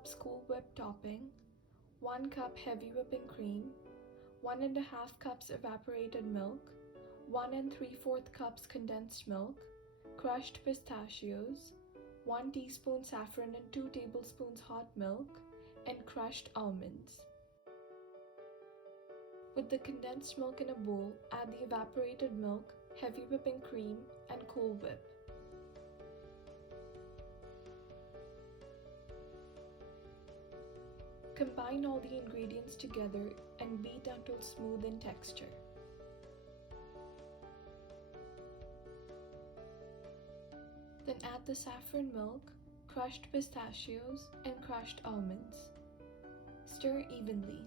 cups Cool Whip topping, 1 cup heavy whipping cream, 1.5 cups evaporated milk, 1 3/4 cups condensed milk, crushed pistachios, 1 teaspoon saffron and 2 tablespoons hot milk, and crushed almonds. With the condensed milk in a bowl, add the evaporated milk, heavy whipping cream, and Cool Whip. Combine all the ingredients together and beat until smooth in texture. Then add the saffron milk, crushed pistachios, and crushed almonds. Stir evenly.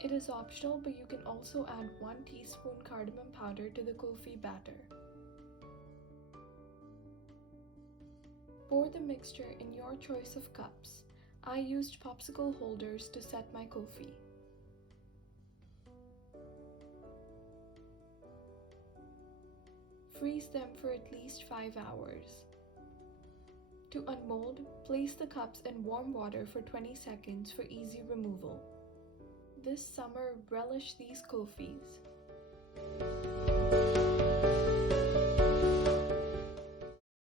It is optional, but you can also add 1 teaspoon cardamom powder to the kulfi batter. Pour the mixture in your choice of cups. I used popsicle holders to set my kulfi. Freeze them for at least 5 hours. To unmold, place the cups in warm water for 20 seconds for easy removal. This summer, relish these kulfis.